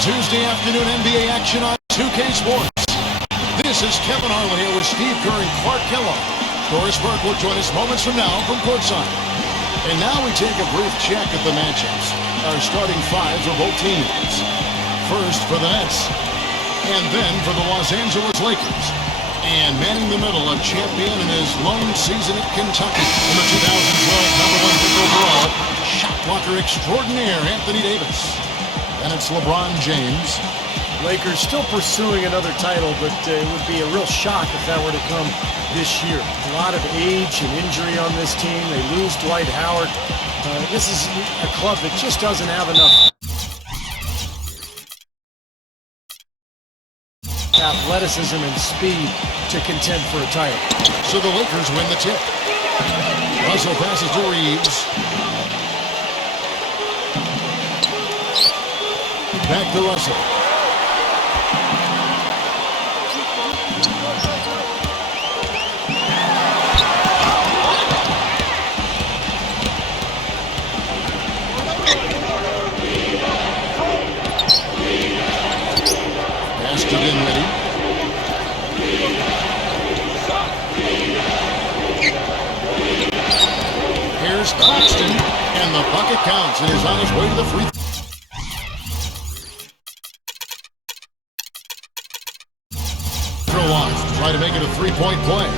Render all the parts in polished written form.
Tuesday afternoon NBA action on 2K Sports. This is Kevin Harlan here with Steve Kerr and Clark Kellogg. Doris Burke will join us moments from now from courtside. And now we take a brief check at the matchups. Our starting five for both teams. First for the Nets, and then for the Los Angeles Lakers. And manning the middle, a champion in his lone season at Kentucky. Number 2012, number 1 pick overall, shot blocker extraordinaire, Anthony Davis. And it's LeBron James. Lakers still pursuing another title, but it would be a real shock if that were to come this year. A lot of age and injury on this team. They lose Dwight Howard. This is a club that just doesn't have enough athleticism and speed to contend for a title. So the Lakers win the tip. Russell passes to Reeves. Back to Russell. Pass to Dinwiddie. Here's Claxton, and the bucket counts, and is on his way to the free throw line. Try to make it a three-point play.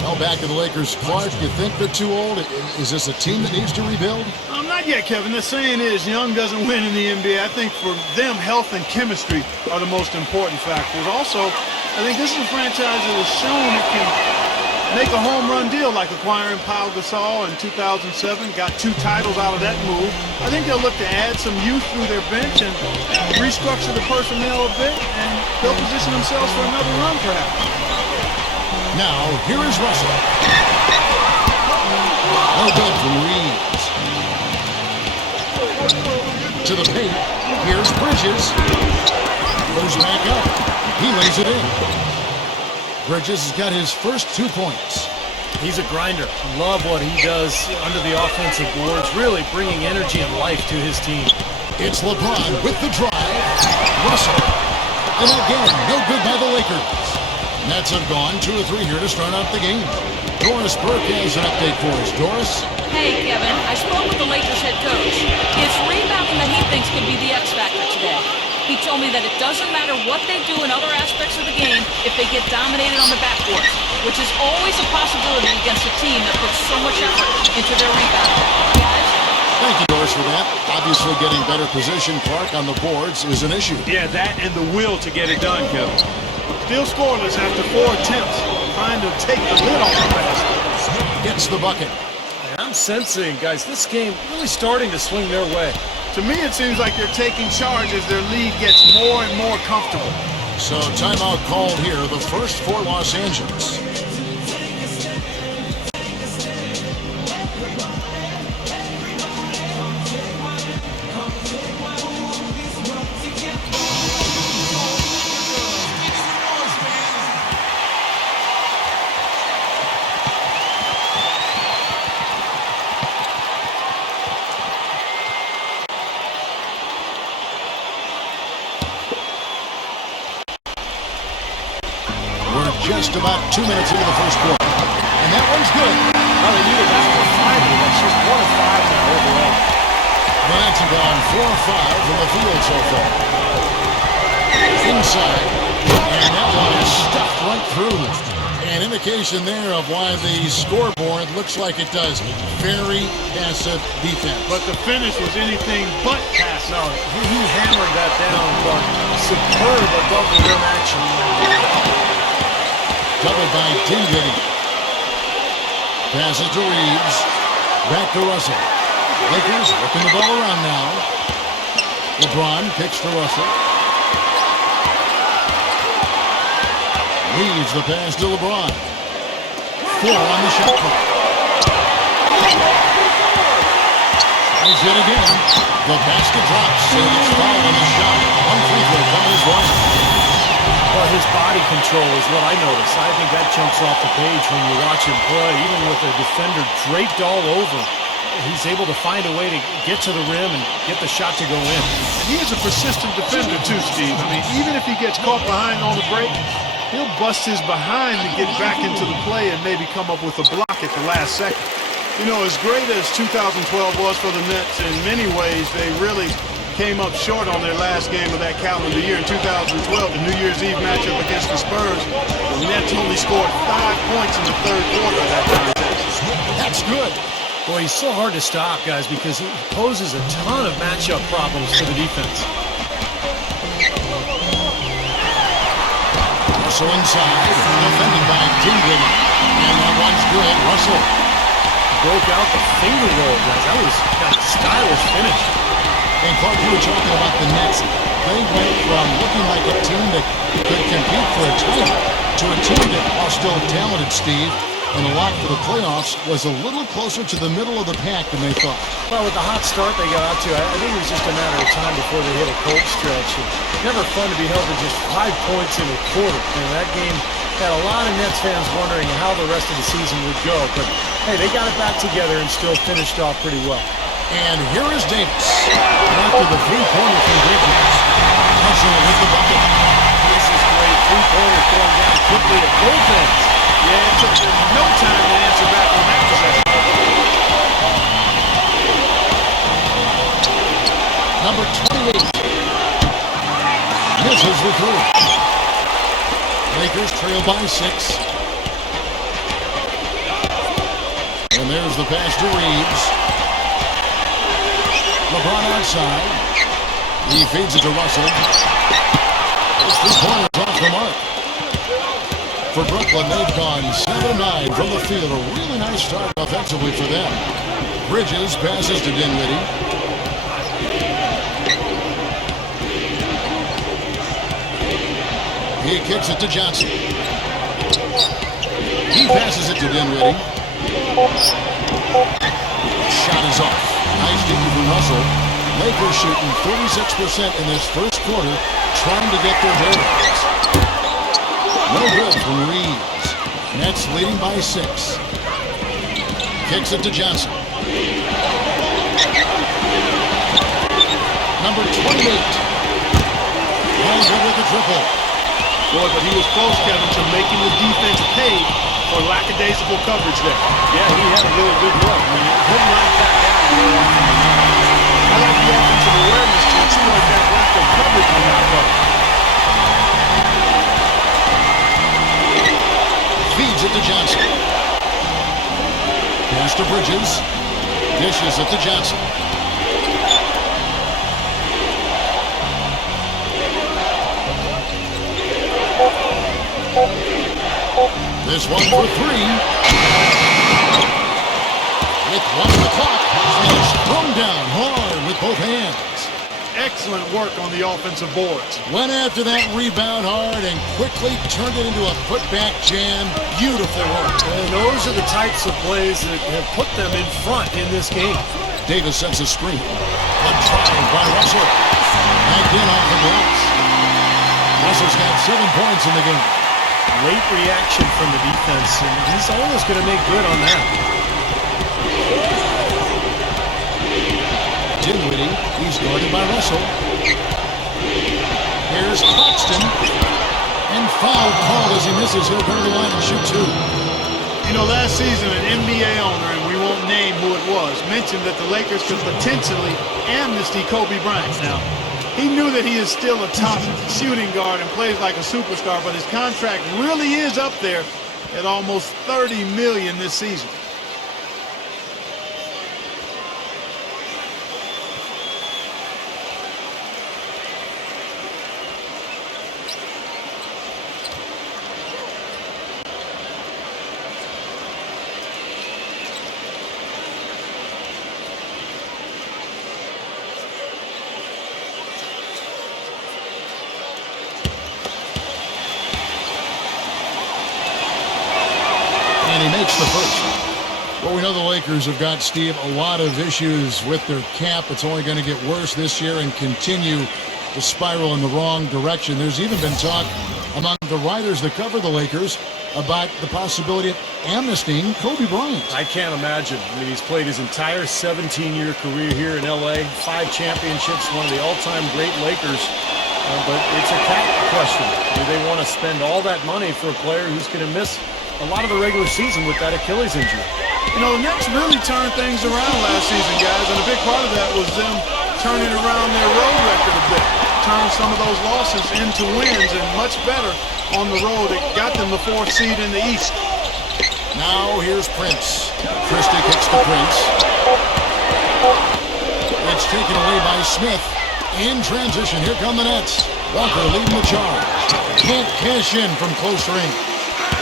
Well, back to the Lakers. Clark, you think they're too old? Is this a team that needs to rebuild? Not yet, Kevin. The saying is, young doesn't win in the NBA. I think for them, health and chemistry are the most important factors. Also, I think this is a franchise that has shown it can make a home run deal, like acquiring Pau Gasol in 2007. Got 2 titles out of that move. I think they'll look to add some youth through their bench and restructure the personnel a bit, and they'll position themselves for another run, perhaps. Now, here is Russell. No good from Reeves. To the paint. Here's Bridges. Goes back up. He lays it in. Bridges has got his first 2 points. He's a grinder. Love what he does under the offensive boards, really bringing energy and life to his team. It's LeBron with the drive. Russell. And again, no good by the Lakers. Nets have gone 2 or 3 here to start out the game. Doris Burke has an update for us. Doris? Hey, Kevin. I spoke with the Lakers head coach. It's rebounding that he thinks could be the X factor today. He told me that it doesn't matter what they do in other aspects of the game if they get dominated on the backcourt, which is always a possibility against a team that puts so much effort into their rebounding. Guys? Thank you, Doris, for that. Obviously, getting better position, Clark, on the boards is an issue. Yeah, that and the will to get it done, Kevin. Still scoreless after 4 attempts, trying to take the lid off the basket. Gets the bucket. I'm sensing, guys, this game really starting to swing their way. To me, it seems like they're taking charge as their lead gets more and more comfortable. So, timeout called here, the first for Los Angeles. Just about 2 minutes into the first quarter. And that one's good. Well, they needed that for 5. That's just 1 of 5 now overall. The Nets have gone 4 of 5 from the field so far. Inside. And that one is stuffed right through. An indication there of why the scoreboard looks like it does. Very passive defense. But the finish was anything but passive. No, he hammered that down, but superb above the rim action. Doubled by Dinwiddie. Passes to Reeves. Back to Russell. Lakers working the ball around now. LeBron kicks to Russell. Leaves the pass to LeBron. 4 on the shot clock. Tries it again. The basket drops, and it's fouled on the shot. 1 free throw coming his way. Well, his body control is what I notice. I think that jumps off the page when you watch him play, even with a defender draped all over. he's able to find a way to get to the rim and get the shot to go in. And he is a persistent defender too, Steve. I mean, even if he gets caught behind on the break, he'll bust his behind to get back into the play and maybe come up with a block at the last second. You know, as great as 2012 was for the Nets, in many ways, they really came up short on their last game of that calendar year. In 2012, the New Year's Eve matchup against the Spurs, the Nets only scored 5 points in the third quarter of that contest. That's good. Boy, he's so hard to stop, guys, because he poses a ton of matchup problems for the defense. Russell inside, defended by Dinwiddie. And that one's good. Russell Broke out the finger roll, guys. That was kind of a stylish finish. And Clark, you were talking about the Nets. They went from looking like a team that could compete for a title to a team that, while still talented, Steve, and a lot for the playoffs, was a little closer to the middle of the pack than they thought. Well, with the hot start they got out to, I think it was just a matter of time before they hit a cold stretch. And never fun to be held to just 5 points in a quarter. And that game had a lot of Nets fans wondering how the rest of the season would go. But, hey, they got it back together and still finished off pretty well. And here is Davis. After the three-pointer from Bridges. Russell with the bucket. This is great. 3-pointers going down quickly at both ends. Yeah, it took them no time to answer back on that possession. Number 28. Misses the three. Lakers trail by 6. And there's the pass to Reeves. LeBron outside. He feeds it to Russell. His three-pointer's off the mark. For Brooklyn, they've gone 7-9 from the field. A really nice start offensively for them. Bridges passes to Dinwiddie. He kicks it to Johnson. He passes it to Dinwiddie. Shot is off. Nice deep from Russell. Lakers shooting 36% in this first quarter, trying to get their bearings. No good from Reeves. Nets leading by 6. Kicks it to Johnson. Number 28. And good with the triple. Boy, but he was close, Kevin, to making the defense pay for lackadaisical coverage there. Yeah, he had a really good look. I mean, he'll knock that down. I like the offensive awareness to exploit that lack of coverage on that play. Feeds it to Johnson. Pass to Bridges. Dishes it to Johnson. This one for 3. With 1 on the clock. And sprung down hard with both hands. Excellent work on the offensive boards. Went after that rebound hard and quickly turned it into a putback jam. Beautiful work. And those are the types of plays that have put them in front in this game. Davis sets a screen. A drive by Russell. Backed in off the glass. Russell's got 7 points in the game. Late reaction from the defense, and he's almost going to make good on that. Dinwiddie, he's guarded by Russell. Here's Claxton. And foul called as he misses. He'll go to the line and shoot 2. You know, last season, an NBA owner, and we won't name who it was, mentioned that the Lakers could potentially amnesty Kobe Bryant. Now, he knew that he is still a top shooting guard and plays like a superstar, but his contract really is up there at almost $30 million this season. And he makes the first. Well, we know the Lakers have got, Steve, a lot of issues with their cap. It's only going to get worse this year and continue to spiral in the wrong direction. There's even been talk among the writers that cover the Lakers about the possibility of amnestying Kobe Bryant. I can't imagine. I mean, he's played his entire 17-year career here in LA, 5 championships, one of the all-time great Lakers. But it's a cap question. Do they want to spend all that money for a player who's going to miss a lot of the regular season with that Achilles injury? You know, the Nets really turned things around last season, guys, and a big part of that was them turning around their road record a bit. Turned some of those losses into wins, and much better on the road. It got them the 4th seed in the East. Now here's Prince. Christie kicks to Prince. It's taken away by Smith. In transition, here come the Nets. Walker leading the charge. Can't cash in from close range.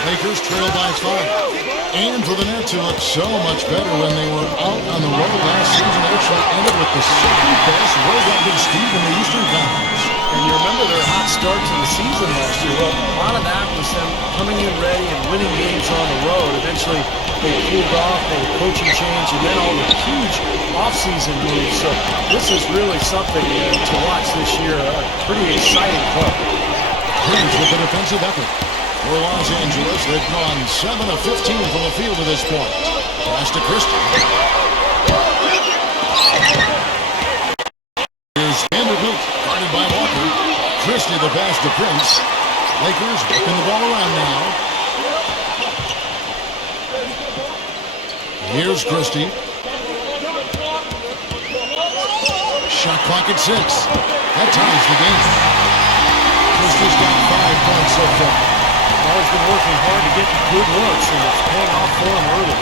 Lakers trail by 5. And for the Nets, who looked so much better when they were out on the road last season, they actually ended with the 2nd-best road record, Steve, in the Eastern Conference. And you remember their hot start to the season last year. Well, a lot of that was them coming in ready and winning games on the road. Eventually, they cooled off, they had a coaching change, and then all the huge offseason moves. So this is really something to watch this year. A pretty exciting club. Prince with the defensive effort. For Los Angeles, they've gone 7 of 15 from the field to this point. Pass to Christie. Here's Vanderbilt, guarded by Walker. Christie the pass to Prince. Lakers working the ball around now. Here's Christie. Shot clock at 6. That ties the game. Christie's got 5 points so far. He's been working hard to get good looks, and it's paying off for him early.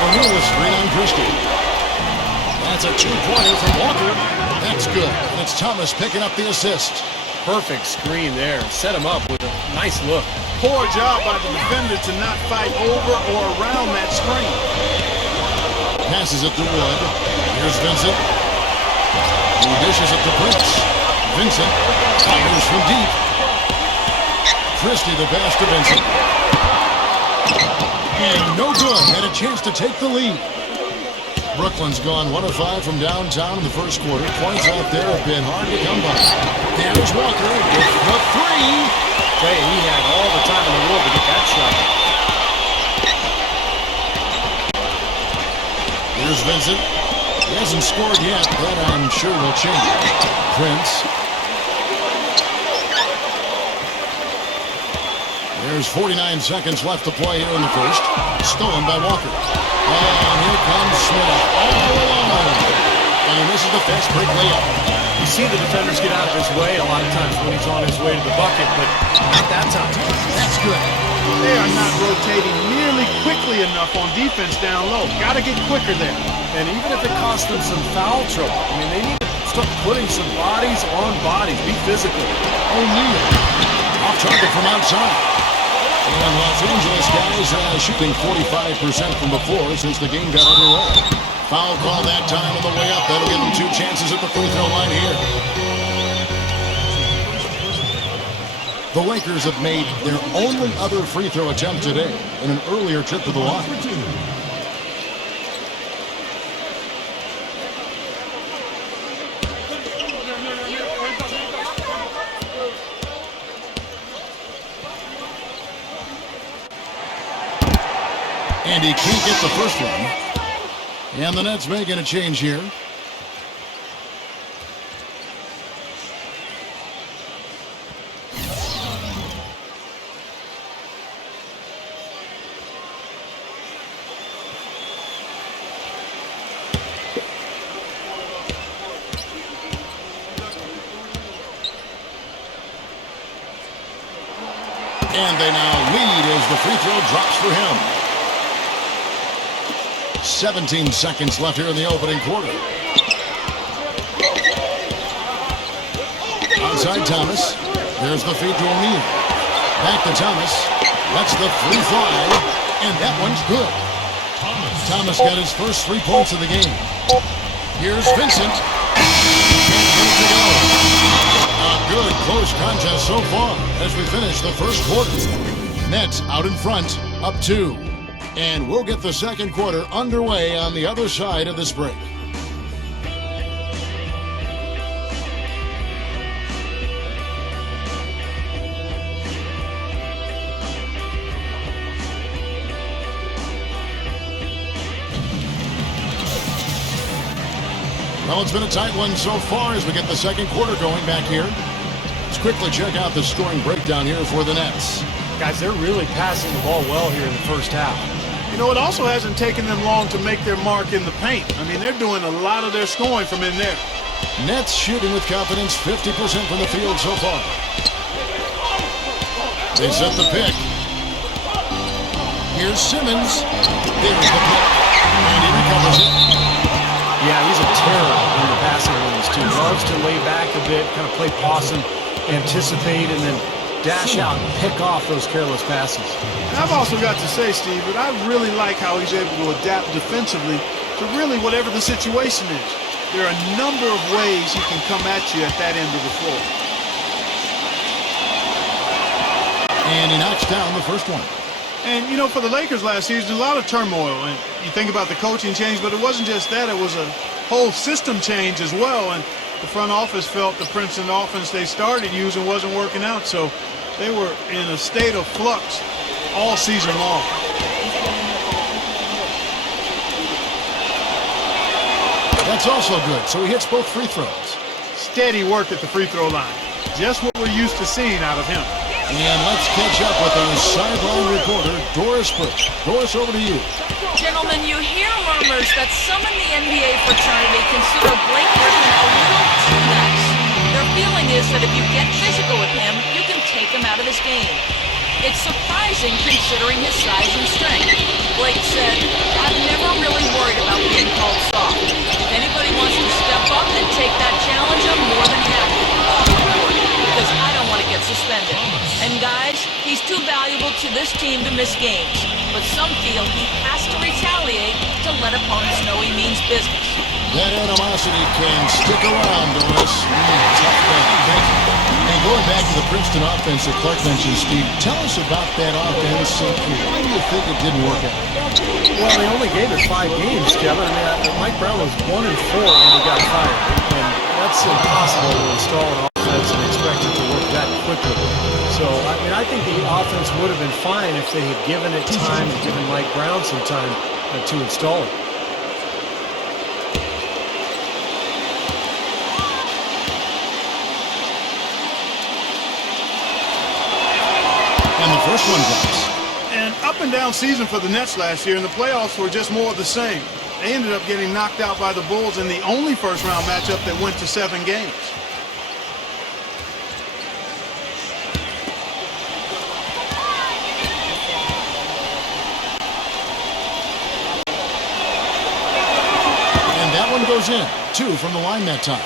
Cornelius screen on Christie. That's a 2-pointer from Walker. That's good. And it's Thomas picking up the assist. Perfect screen there. Set him up with a nice look. Poor job by the defender to not fight over or around that screen. Passes it to Wood. Here's Vincent. He dishes it to Prince. Vincent fires from deep. Christie the pass to Vincent. And no good. Had a chance to take the lead. Brooklyn's gone 1 of 5 from downtown in the first quarter. Points out there have been hard to come by. There's Walker with the 3. Hey, he had all the time in the world to get that shot. Here's Vincent. He hasn't scored yet, but I'm sure will change. Prince. There's 49 seconds left to play here in the first. Stolen by Walker. And here comes Smith all alone. And this is the fast break layup. You see the defenders get out of his way a lot of times when he's on his way to the bucket, but not that time. That's good. They are not rotating nearly quickly enough on defense down low. Got to get quicker there. And even if it costs them some foul trouble, I mean, they need to start putting some bodies on bodies. Be physical. O'Neal. Off target from outside. And Los Angeles guys shooting 45% from the floor since the game got underway. Foul call that time on the way up. That'll give them 2 chances at the free throw line here. The Lakers have made their only other free throw attempt today in an earlier trip to the line. And he can't get the first one. And the Nets making a change here. And they now lead as the free throw drops for him. 17 seconds left here in the opening quarter. Outside Thomas. There's the feed to O'Neal. Back to Thomas. That's the free fly. And that one's good. Thomas got his first 3 points of the game. Here's Vincent. And to go. A good close contest so far as we finish the first quarter. Nets out in front, up 2. And we'll get the second quarter underway on the other side of this break. Well, it's been a tight one so far as we get the second quarter going back here. Let's quickly check out the scoring breakdown here for the Nets. Guys, they're really passing the ball well here in the first half. You know, it also hasn't taken them long to make their mark in the paint. I mean, they're doing a lot of their scoring from in there. Nets shooting with confidence, 50% from the field so far. They set the pick. Here's Simmons. There's the pick. And he recovers it. Yeah, he's a terror in the passing lanes, too. Loves to lay back a bit, kind of play possum, anticipate, and then dash out and pick off those careless passes. And I've also got to say, Steve, that I really like how he's able to adapt defensively to really whatever the situation is. There are a number of ways he can come at you at that end of the floor. And he knocks down the first one. And, you know, for the Lakers last season, a lot of turmoil. And you think about the coaching change, but it wasn't just that. It was a whole system change as well. And the front office felt the Princeton offense they started using wasn't working out. So they were in a state of flux all season long. That's also good. So he hits both free throws. Steady work at the free throw line. Just what we're used to seeing out of him. And let's catch up with our sideline reporter, Doris Burke. Doris, over to you. Gentlemen, you hear murmurs that some in the NBA fraternity consider Blake Griffin a little too nice. Their feeling is that if you get physical with him, you can take him out of his game. It's surprising considering his size and strength. Blake said, "I've never really worried about being called soft. If anybody wants to step up and take that challenge, I'm more than happy to report, because I don't want to get suspended. And guys, he's too valuable to this team to miss games. But some feel he has to retaliate to let opponents know he means business." That animosity can stick around, Doris. Tough thing. Thank you. And going back to the Princeton offense that Clark mentioned, Steve, tell us about that offense and why do you think it didn't work out? Well, they only gave it 5 games, Kevin. I mean, Mike Brown was 1-4 when he got fired. And that's impossible to install an offense and expect it to work that quickly. So, I think the offense would have been fine if they had given it time, given Mike Brown some time to install it. And the first one drops. An up and down season for the Nets last year, and the playoffs were just more of the same. They ended up getting knocked out by the Bulls in the only first-round matchup that went to 7 games. And that one goes in. 2 from the line that time.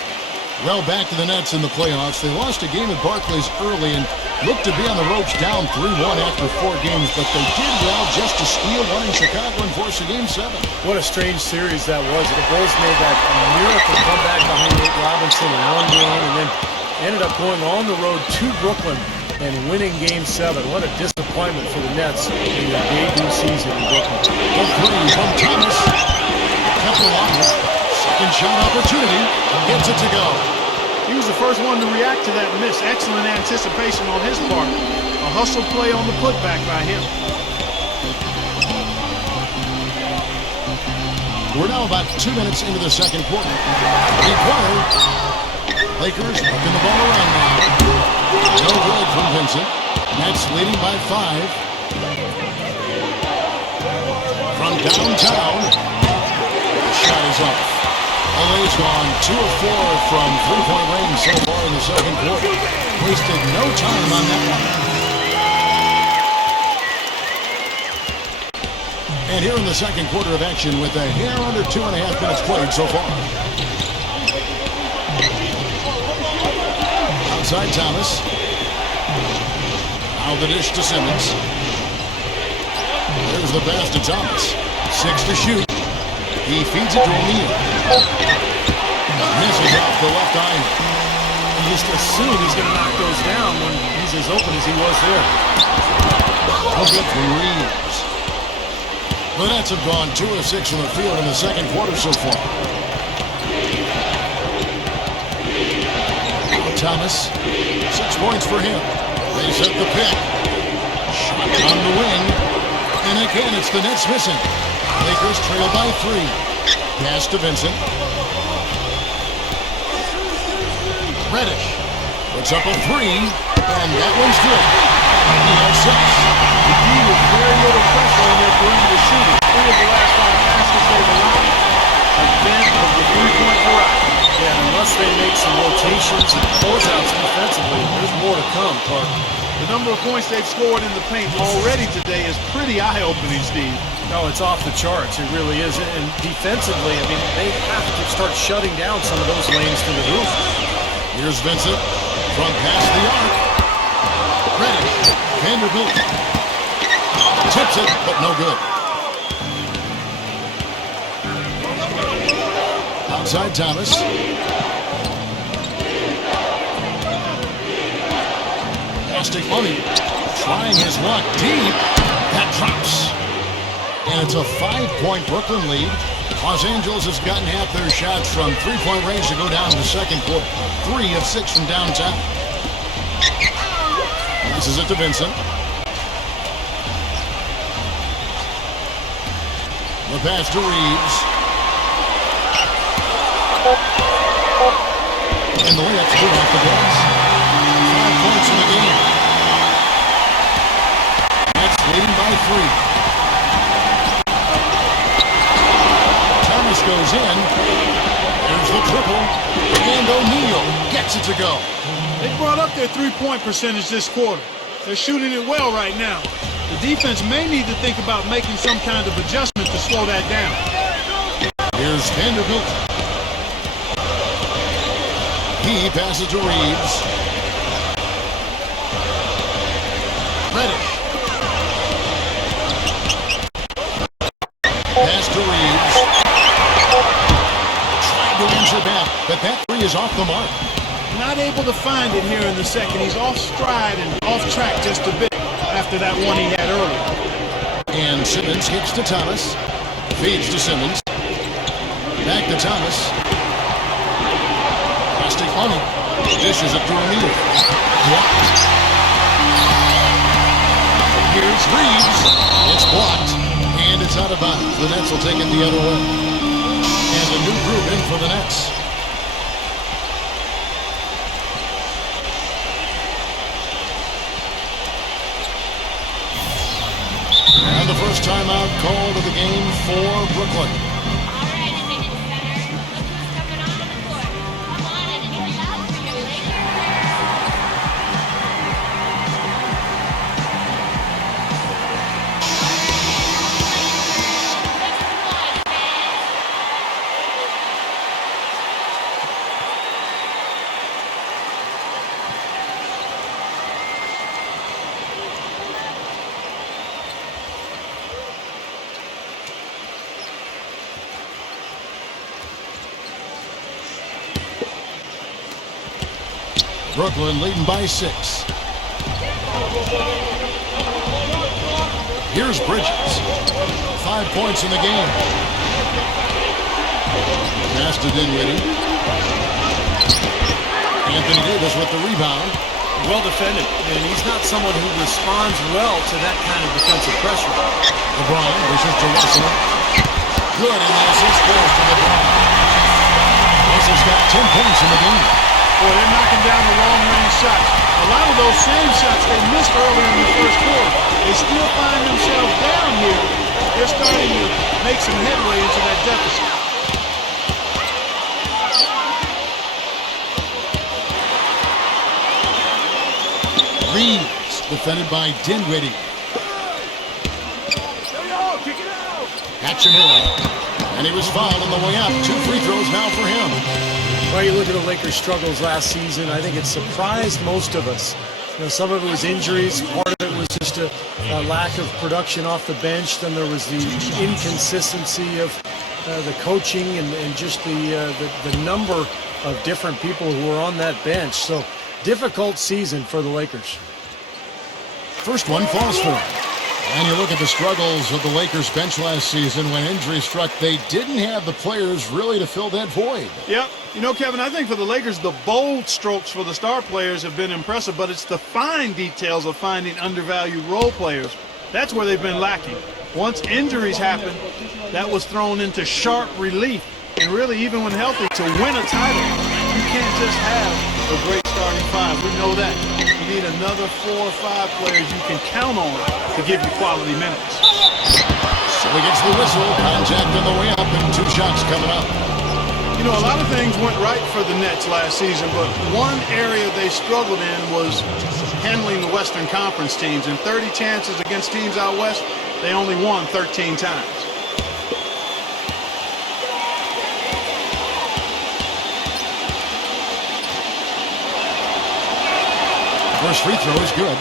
Well, back to the Nets in the playoffs. They lost a game at Barclays early and looked to be on the ropes down 3-1 after 4 games, but they did well just to steal one in Chicago and force a Game 7. What a strange series that was. The Bulls made that miracle comeback behind Nate Robinson in one game and then ended up going on the road to Brooklyn and winning Game 7. What a disappointment for the Nets in their debut season in Brooklyn. Good three from Thomas. Kept along. Second shot opportunity. Gets it to go. He was the first one to react to that miss. Excellent anticipation on his part. A hustle play on the putback by him. We're now about 2 minutes into the second quarter. Required. Lakers working the ball around now. No good from Vincent. Nets leading by 5. From downtown. The shot is off. LA's gone 2 of 4 from three-point range so far in the second quarter. Wasted no time on that one. And here in the second quarter of action with a hair under 2.5 minutes played so far. Outside Thomas. Now the dish to Simmons. There's the pass to Thomas. 6 to shoot. He feeds it to O'Neal. Misses off the left iron. You just assume he's going to knock those down when he's as open as he was there. Good from Reeves. The Nets have gone 2 of 6 from the field in the second quarter so far. Thomas, 6 points for him. They set the pick. Shot on the wing. And again, it's the Nets missing. Lakers trail by 3. Pass to Vincent. Reddish puts up a three, and that one's good. He has six. The D with very little pressure on their perimeter shooting. 3 of the last 5 passes they've allowed have been of the three-point variety. Yeah, unless they make some rotations and closeouts defensively, there's more to come, Clark. The number of points they've scored in the paint already today is pretty eye-opening, Steve. No, it's off the charts. It really is. And defensively, I mean, they have to start shutting down some of those lanes to the hoop. Here's Vincent from past the arc. Reddish, Vanderbilt. Tips it, but no good. Outside Thomas. Plastic money. Trying his luck deep. That drops. And it's a 5-point Brooklyn lead. Los Angeles has gotten half their shots from three-point range to go down in the second quarter. 3 of 6 from downtown. Passes it to Vincent. The pass to Reeves. And the layup's good off the glass. 5 points in the game. Nets leading by 3. Thomas goes in. There's the triple. And O'Neal gets it to go. They brought up their three-point percentage this quarter. They're shooting it well right now. The defense may need to think about making some kind of adjustment to slow that down. Here's Vanderbilt. He passes to Reeves. Reddish. Pass to Reeves. Trying to answer back, but that three is off the mark. Not able to find it here in the second. He's off stride and off track just a bit after that one he had earlier. And Simmons kicks to Thomas. Feeds to Simmons. Back to Thomas. Plastic money. Dishes it to O'Neal. Blocked. Here's Reeves. It's blocked. And it's out of bounds. The Nets will take it the other way. And a new group in for the Nets. And the first timeout called of the game for Brooklyn. Brooklyn leading by 6. Here's Bridges. 5 points in the game. Pass to Dinwiddie. Anthony Davis with the rebound. Well defended, and he's not someone who responds well to that kind of defensive pressure. LeBron wishes to Russell. Good, and the assist goes to LeBron. Russell's got 10 points in the game. Boy, they're knocking down the long-range shots. A lot of those same shots they missed earlier in the first quarter. They still find themselves down here. They're starting to make some headway into that deficit. Reeves defended by Dinwiddie. Hachimura. And he was fouled on the way up. 2 free throws now for him. Well, you look at the Lakers' struggles last season, I think it surprised most of us. You know, some of it was injuries. Part of it was just a lack of production off the bench. Then there was the inconsistency of the coaching and just the number of different people who were on that bench. So, difficult season for the Lakers. First one falls for him. And you look at the struggles of the Lakers bench last season when injury struck. They didn't have the players really to fill that void. Yep. You know, Kevin, I think for the Lakers, the bold strokes for the star players have been impressive, but it's the fine details of finding undervalued role players. That's where they've been lacking. Once injuries happen, that was thrown into sharp relief. And really, even when healthy, to win a title, you can't just have a great starting five. We know that. You need another 4 or 5 players you can count on to give you quality minutes. So he gets the whistle. Contact on the way up and 2 shots coming up. You know, a lot of things went right for the Nets last season, but one area they struggled in was handling the Western Conference teams. In 30 chances against teams out west, they only won 13 times. First free throw is good.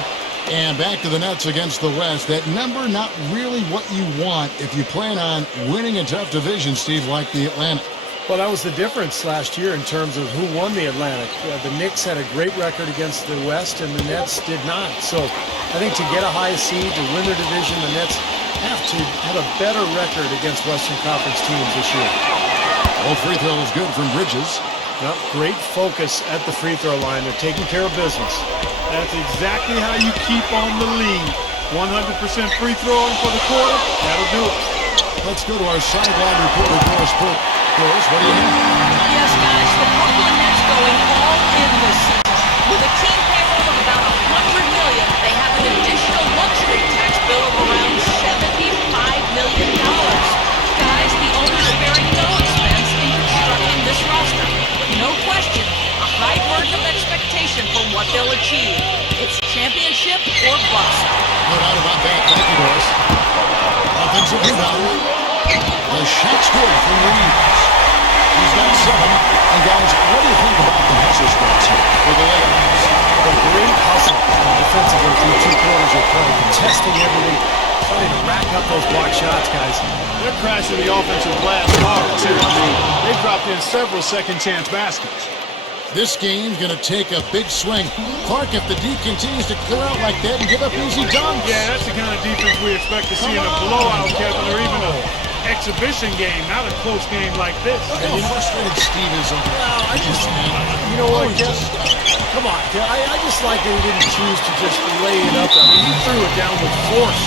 And back to the Nets against the West. That number not really what you want if you plan on winning a tough division, Steve, like the Atlantic. Well, that was the difference last year in terms of who won the Atlantic. The Knicks had a great record against the West, and the Nets did not. So I think to get a high seed, to win their division, the Nets have to have a better record against Western Conference teams this year. All free throw is good from Bridges. Yep, great focus at the free throw line. They're taking care of business. That's exactly how you keep on the lead. 100% free throwing for the quarter, that'll do it. Let's go to our sideline reporter, Doris Burke. Doris, what do you have? Yes, guys, the Brooklyn Nets going all in this season. With a team payroll of about $100 million, they have an additional luxury tax bill of around $75 million. Guys, the owners are bearing no expense in constructing this roster. No question, a high burden of expectation for what they'll achieve. It's championship or bust. No doubt about that. Thank you, Doris. Offensive rebound. The shot's good from Reeves. He's got 7. And guys, what do you think about the hustle spots here for the Lakers? A great hustle defensively through 2 quarters of play, contesting everything, trying to rack up those block shots, guys. They're crashing the offensive glass hard, too. I mean, they've dropped in several second-chance baskets. This game's going to take a big swing. Clark, if the D continues to clear out like that and give up easy dunks. Yeah, that's the kind of defense we expect to see in a blowout, Kevin, or even an exhibition game, not a close game like this. How frustrated Steve is over that. I just, you know what, Jeff? Come on, I just like that he didn't choose to just lay it up. I mean, he threw it down with force.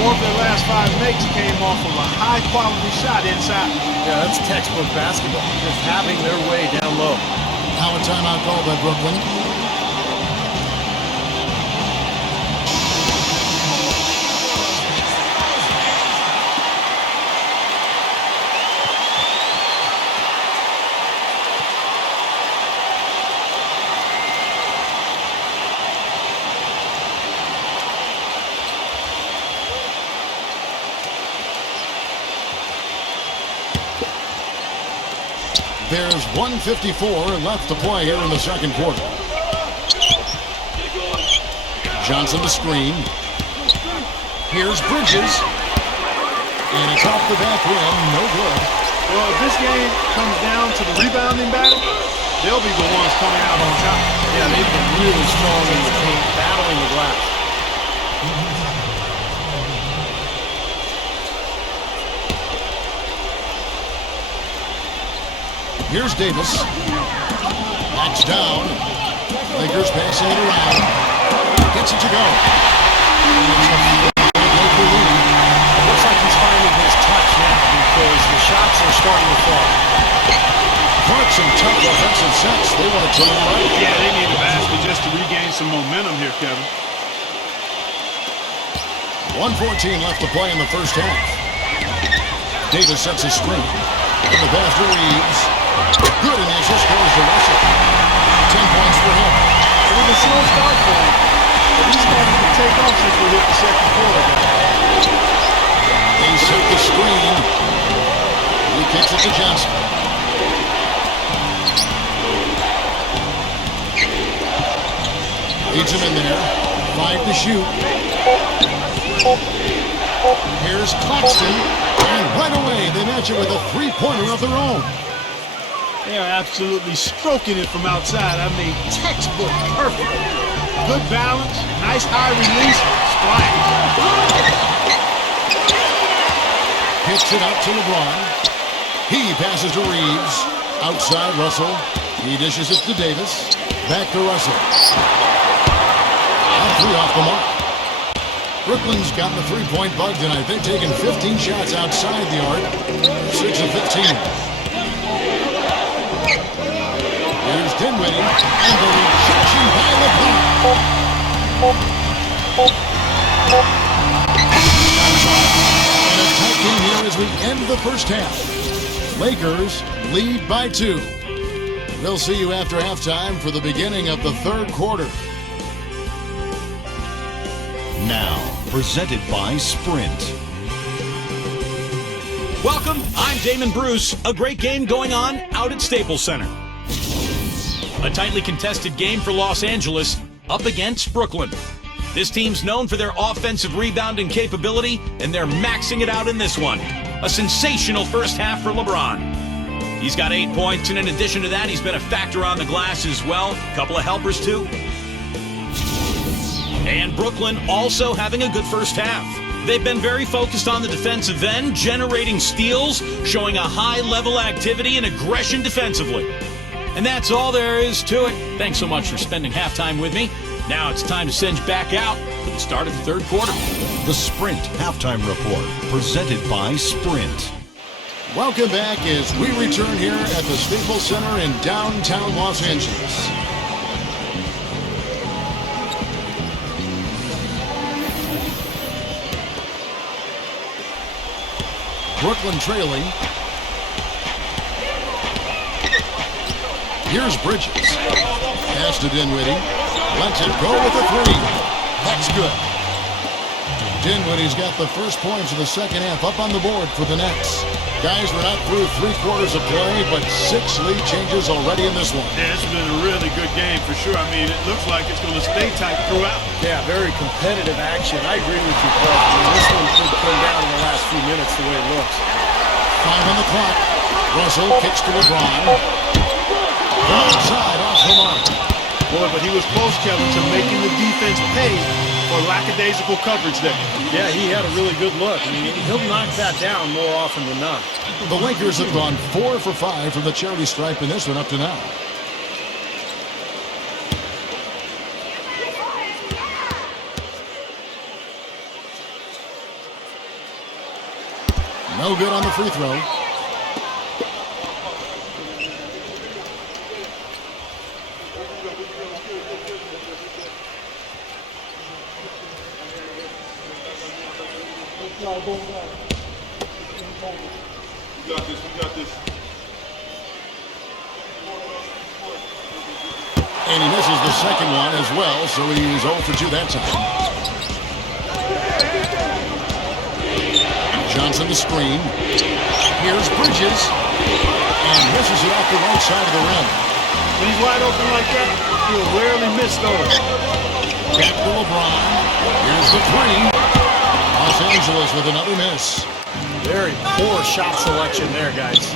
4 of their last 5 makes came off of a high-quality shot inside. Yeah, that's textbook basketball, just having their way down low. Now a timeout called by Brooklyn. There's 1:54 left to play here in the second quarter. Johnson to screen. Here's Bridges. And it's off the back rim. No good. Well, if this game comes down to the rebounding battle, they'll be the ones coming out on top. Yeah, they've been really strong in the paint, battling the glass. Here's Davis. Backs down. Lakers passing it around. Gets it to go. It looks like he's finding his touch now because the shots are starting to fall. Clark, some tough offensive sets. They want to turn it around. Yeah, they need a basket just to regain some momentum here, Kevin. 1:14 left to play in the first half. Davis sets a screen. In the pass to Reeves. Good, and the assist goes to Russell. 10 points for him. It was a slow start for him, but he's starting to take off since we hit the second quarter. They set the screen. He kicks it to Johnson. Leads him in there. 5 to shoot. Here's Claxton. And right away, they match it with a 3-pointer of their own. They are absolutely stroking it from outside. I mean, textbook perfect. Good balance, nice high release, splash. Hits it out to LeBron. He passes to Reeves. Outside Russell. He dishes it to Davis. Back to Russell. And 3 off the mark. Brooklyn's gotten the 3-point bug tonight. They've taken 15 shots outside the arc. 6 of 15. Here's Dinwiddie, and the rejection by LeBron. And a tight game here as we end the first half. Lakers lead by 2. We'll see you after halftime for the beginning of the third quarter. Now, presented by Sprint. Welcome, I'm Damon Bruce. A great game going on out at Staples Center. A tightly contested game for Los Angeles up against Brooklyn. This team's known for their offensive rebounding capability, and they're maxing it out in this one. A sensational first half for LeBron. He's got 8 points, and in addition to that, he's been a factor on the glass as well. A couple of helpers, too. And Brooklyn also having a good first half. They've been very focused on the defensive end, generating steals, showing a high-level activity and aggression defensively. And that's all there is to it. Thanks so much for spending halftime with me. Now it's time to send you back out for the start of the third quarter. The Sprint Halftime Report, presented by Sprint. Welcome back as we return here at the Staples Center in downtown Los Angeles. Brooklyn trailing. Here's Bridges. Pass to Dinwiddie. Lets it go with a 3. That's good. Dinwiddie's got the first points of the second half up on the board for the Nets. Guys, we're not through 3 quarters of play, but 6 lead changes already in this one. Yeah, it's been a really good game for sure. I mean, it looks like it's going to stay tight throughout. Yeah, very competitive action. I agree with you, Clark. I mean, this one could come down in the last few minutes the way it looks. 5 on the clock. Russell kicks to LeBron. Outside off the mark. Boy, but he was close, Kevin, to making the defense pay for lackadaisical coverage there. Yeah, he had a really good look. I mean, he'll knock that down more often than not. The Lakers have gone 4 for 5 from the charity stripe in this one up to now. No good on the free throw. We got this. And he misses the second one as well, so he's 0 for 2 that time. Johnson the screen. Here's Bridges. And misses it off the right side of the rim. When he's wide open like that, he'll rarely miss those. Back to LeBron. Here's the 3. Los Angeles with another miss. Very poor shot selection there, guys.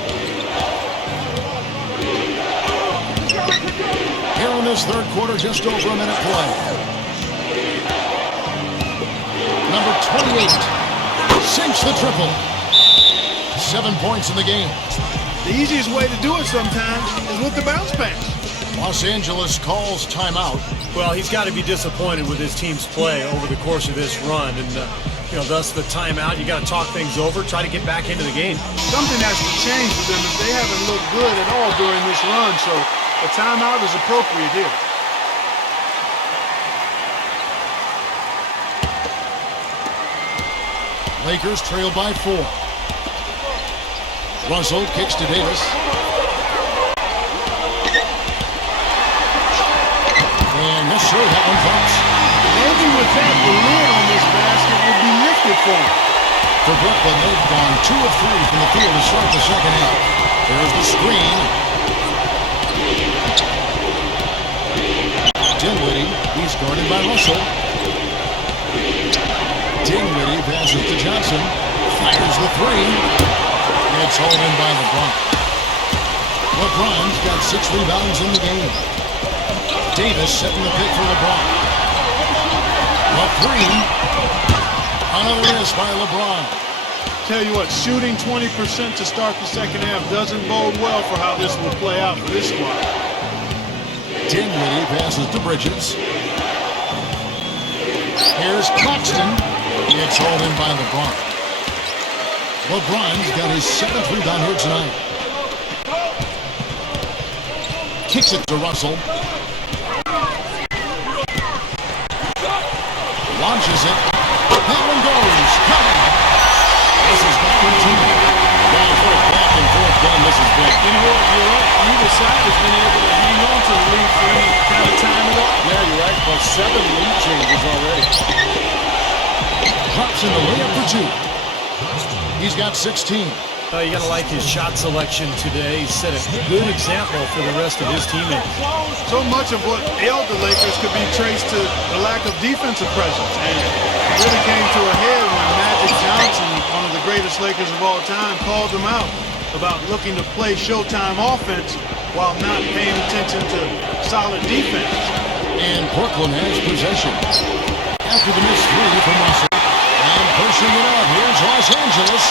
Here in this third quarter, just over a minute play. Number 28 sinks the triple. 7 points in the game. The easiest way to do it sometimes is with the bounce pass. Los Angeles calls timeout. Well, he's got to be disappointed with his team's play over the course of this run, and thus the timeout. You got to talk things over, try to get back into the game. Something has to change with them if they haven't looked good at all during this run, so a timeout is appropriate here. Lakers trail by 4. Russell kicks to Davis. And yes, sir, that one falls. Maybe with that, the lid on this basket would be lifted for him. For Brooklyn, they've gone 2 of 3 from the field to start the second half. There's the screen. Dinwiddie, he's guarded by Russell. Dinwiddie passes to Johnson. Fires the 3. It's hauled in by LeBron. LeBron's got 6 rebounds in the game. Davis setting the pick for LeBron. The 3. Another miss by LeBron. Tell you what, shooting 20% to start the second half doesn't bode well for how this will play out for this squad. Dinwiddie passes to Bridges. Here's Claxton. It's hauled in by LeBron. LeBron's got his 7th rebound here tonight. Kicks it to Russell. Launches it. That one goes. Coming. This is back continued. Guys, what a back and forth game this has been. You know what? You're right. Neither side has been able to hang on to the lead for any kind of time at all. Yeah, you're right. Plus 7 lead changes already. Drops in the layup for 2. He's got 16. You got to like his shot selection today. He set a good example for the rest of his teammates. So much of what ailed the Lakers could be traced to the lack of defensive presence. And it really came to a head when Magic Johnson, one of the greatest Lakers of all time, called them out about looking to play Showtime offense while not paying attention to solid defense. And Portland has possession. After the missed 3 from Russell. And pushing it out. Here's Los Angeles.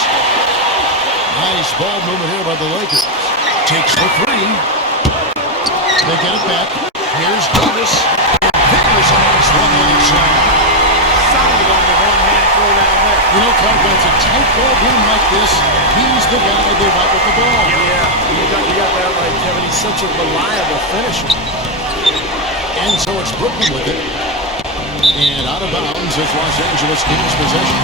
Nice ball movement here by the Lakers. Takes the 3. They get it back. Here's Davis. Davis on this one-hand shot. Solid on the one-hand throw down there. You know, Clark, when it's a tight ball game like this, he's the guy they want with the ball. Yeah, you got that right, Kevin. He's such a reliable finisher. And so it's Brooklyn with it. And out of bounds as Los Angeles gains possession.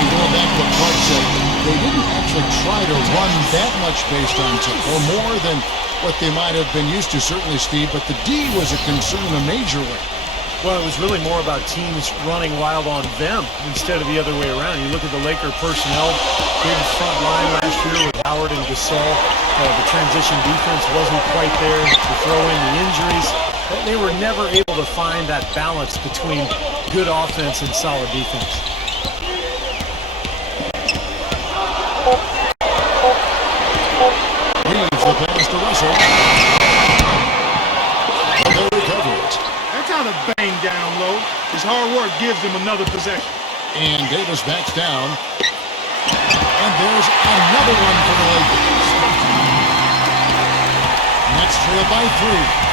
And going back to what Clark said, they didn't actually try to run that much based on tempo, or more than what they might have been used to, certainly, Steve. But the D was a concern in a major way. Well, it was really more about teams running wild on them instead of the other way around. You look at the Laker personnel, big front line last year with Howard and Gasol. The transition defense wasn't quite there to throw in the injuries. They were never able to find that balance between good offense and solid defense. Leaves the pass to Russell. And they recover it. That's how to bang down low. His hard work gives him another possession. And Davis backs down. And there's another one for the Lakers. Nets trail by 3.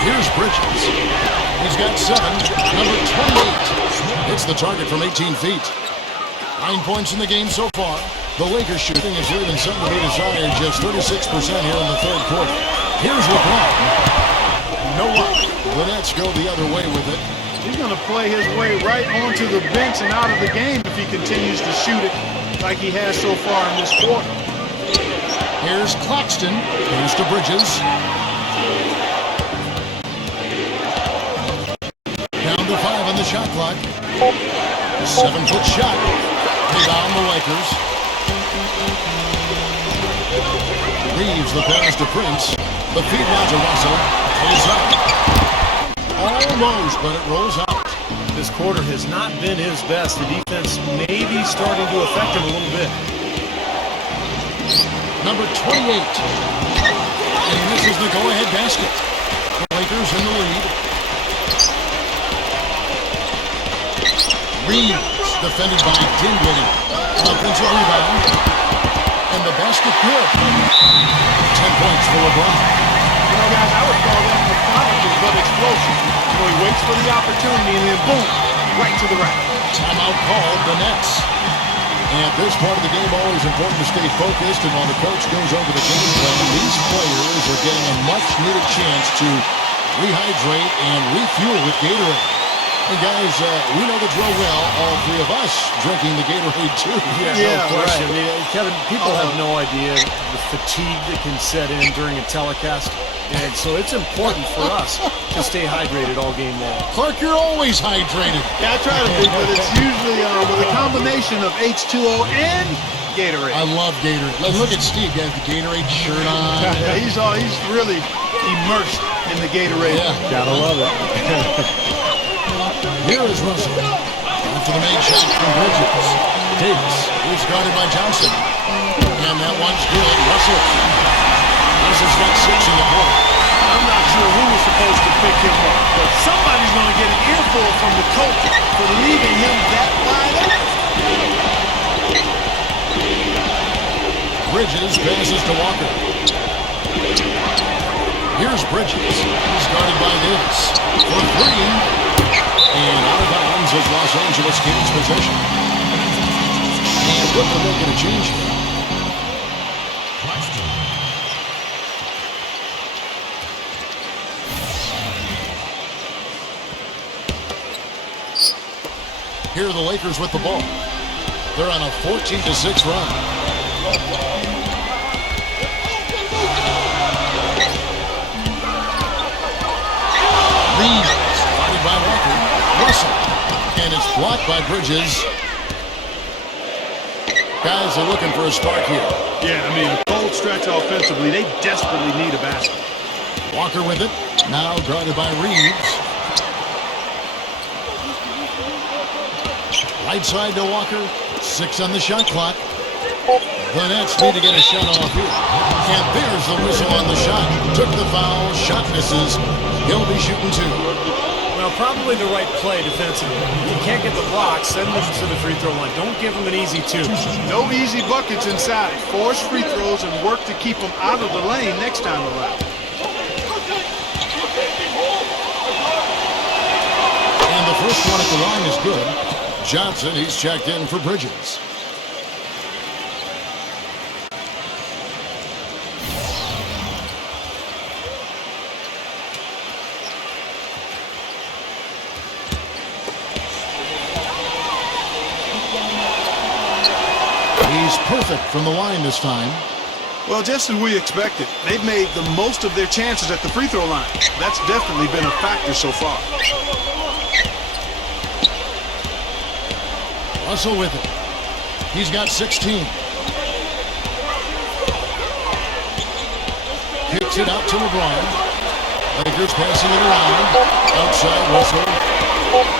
Here's Bridges. He's got 7. Number 28. It's the target from 18 feet. 9 points in the game so far. The Lakers shooting is leaving something to be desired. Just 36% here in the third quarter. Here's LeBron. No luck. The Nets go the other way with it. He's going to play his way right onto the bench and out of the game if he continues to shoot it like he has so far in this quarter. Here's Claxton. Here's to Bridges. Down to 5 on the shot clock. 7-foot shot. Rebound the Lakers. Leaves the pass to Prince. The feed now to Russell. Pulls up. Almost, but it rolls out. This quarter has not been his best. The defense may be starting to affect him a little bit. Number 28. And this is the go-ahead basket. The Lakers in the lead. Reeves, defended by Dinwiddie. Offensive rebound. And the basket good. 10 points for LeBron. You know, guys, I would call that methodical but explosive. So he waits for the opportunity and then boom, right to the rack. Timeout called, the Nets. And at this part of the game, always important to stay focused. And while the coach goes over the game plan, these players are getting a much-needed chance to rehydrate and refuel with Gatorade. And guys, we know the drill well. All 3 of us drinking the Gatorade too. Yeah, no question. Right. I mean, Kevin, people have no idea the fatigue that can set in during a telecast. And so it's important for us to stay hydrated all game long. Clark, you're always hydrated. Yeah, I try to be, but it's usually with a combination of H2O and Gatorade. I love Gatorade. Look at Steve. He has the Gatorade shirt on. Yeah, he's really immersed in the Gatorade. Yeah. Gotta love it. Here is Russell. After the main shot from Bridges. Davis. He's guarded by Johnson. And that one's good. Russell. Russell's got 6 in the quarter. I'm not sure who was supposed to pick him up, but somebody's going to get an earful from the coach for leaving him that wide open. Bridges passes to Walker. Here's Bridges. He's guarded by Davis. For 3. And out of bounds as Los Angeles gains possession. And Brooklyn making a change here. Here are the Lakers with the ball. They're on a 14-6 run. Reeves, spotted by Walker. Russell. And it's blocked by Bridges. Guys are looking for a spark here. Yeah, I mean, a cold stretch offensively. They desperately need a basket. Walker with it. Now guarded by Reeves. Right side to Walker. 6 on the shot clock. The Nets need to get a shot off here. And there's the whistle on the shot. Took the foul. Shot misses. He'll be shooting 2. Well, probably the right play defensively. If you can't get the block, send them to the free throw line. Don't give them an easy 2. No easy buckets inside. Force free throws and work to keep them out of the lane next time around. And the first one at the line is good. Johnson, he's checked in for Bridges. He's perfect from the line this time. Well, just as we expected, they've made the most of their chances at the free throw line. That's definitely been a factor so far. Russell with it. He's got 16. Kicks it out to LeBron. Lakers passing it around. Outside Russell.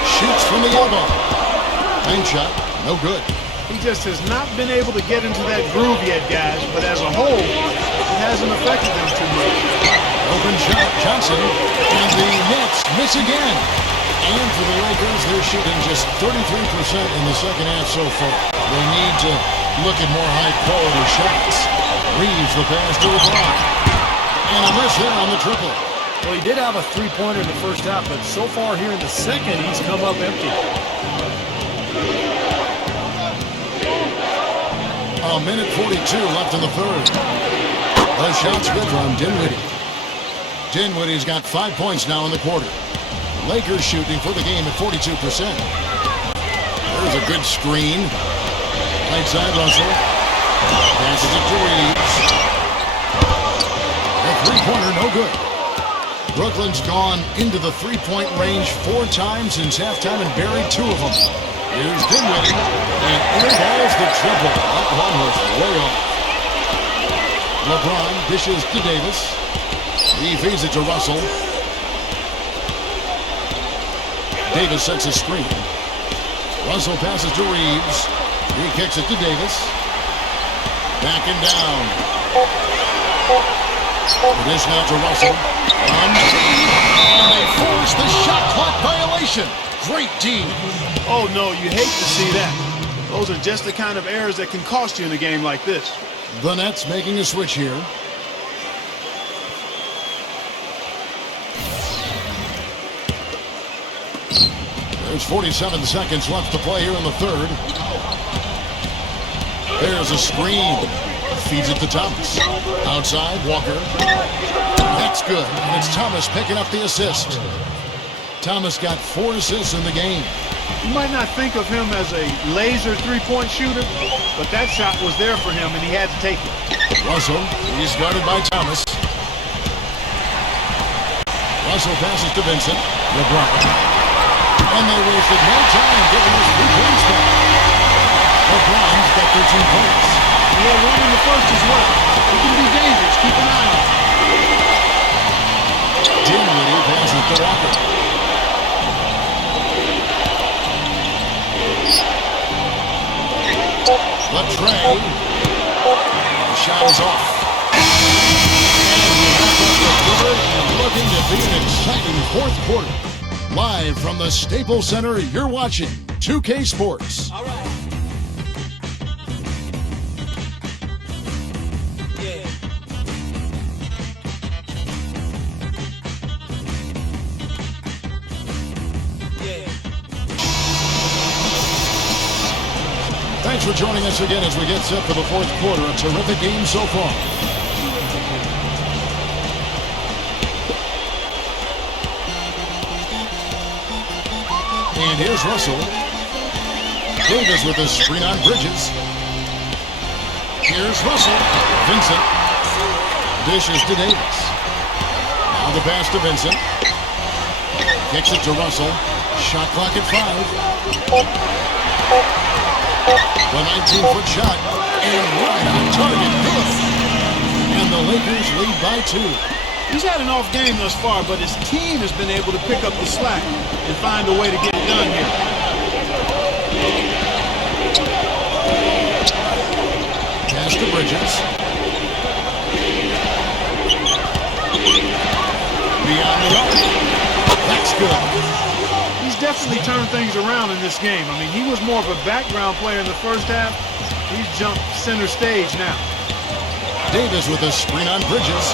Shoots from the elbow. Bank shot. No good. He just has not been able to get into that groove yet, guys. But as a whole, it hasn't affected them too much. Open shot. Johnson. And the Nets miss again. And for the Lakers, they're shooting just 33% in the second half so far. They need to look at more high-quality shots. Reeves the pass to LeBron. And a miss there on the triple. Well, he did have a three-pointer in the first half, but so far here in the second, he's come up empty. A minute 42 left in the third. The shot's good from Dinwiddie. Dinwiddie's got 5 points now in the quarter. Lakers shooting for the game at 42%. There's a good screen. Right side Russell. Passes it to Reeves. The three-pointer, no good. Brooklyn's gone into the three-point range 4 times since halftime and buried 2 of them. Here's Dinwiddie. And airballs the triple. That one was way off. LeBron dishes to Davis. He feeds it to Russell. Davis sets a screen. Russell passes to Reeves. He kicks it to Davis. Backing down. The dish now to Russell. And they force the shot clock violation. Great D. Oh, no, you hate to see that. Those are just the kind of errors that can cost you in a game like this. The Nets making a switch here. There's 47 seconds left to play here in the third. There's a screen. Feeds it to Thomas. Outside, Walker. That's good. And it's Thomas picking up the assist. Thomas got 4 assists in the game. You might not think of him as a laser three-point shooter, but that shot was there for him, and he had to take it. Russell, he's guarded by Thomas. Russell passes to Vincent. LeBron. And they wasted no time getting his 3 points back. LeBron's got 13 points. He had 1 in the first as well. He can be dangerous. Keep an eye on him. Dinwiddie passes to Walker. The tray. The shot is off. And we wrap up the third and looking to be an exciting fourth quarter. Live from the Staples Center, you're watching 2K Sports. All right. Yeah. Yeah. Thanks for joining us again as we get set for the fourth quarter. A terrific game so far. And here's Russell. Davis with a screen on Bridges. Here's Russell. Vincent. Dishes to Davis. Now the pass to Vincent. Kicks it to Russell. Shot clock at 5. The 19-foot shot. And right on target. Good. And the Lakers lead by 2. He's had an off game thus far, but his team has been able to pick up the slack and find a way to get it done here. Pass to Bridges. Beyond the arc. That's good. He's definitely turned things around in this game. I mean, he was more of a background player in the first half. He's jumped center stage now. Davis with a screen on Bridges.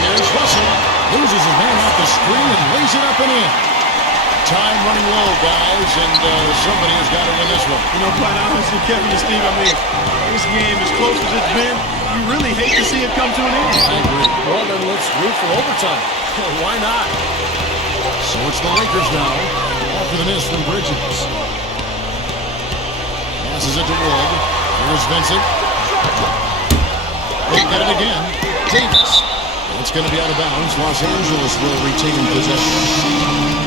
Here's Russell. Loses his man off the screen and lays it up and in. Time running low, guys, and somebody has got to win this one. You know, quite honestly, Kevin and Steve, I mean, this game, as close as it's been, you really hate to see it come to an end. I agree. Well, then let's root for overtime. Why not? So it's the Lakers now, after the miss from Bridges. Passes it to Wood. Here's Vincent. They get it again. Davis. It's going to be out of bounds. Los Angeles will retain possession.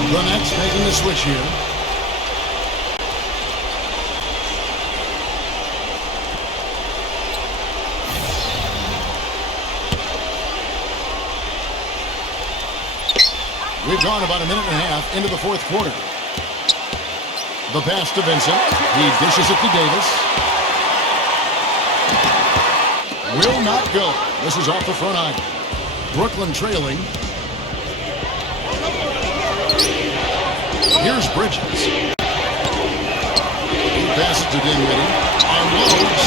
The Nets making the switch here. We've gone about a minute and a half into the fourth quarter. The pass to Vincent. He dishes it to Davis. Will not go. This is off the front iron. Brooklyn trailing. Here's Bridges. He passes to Dinwiddie. Unloads.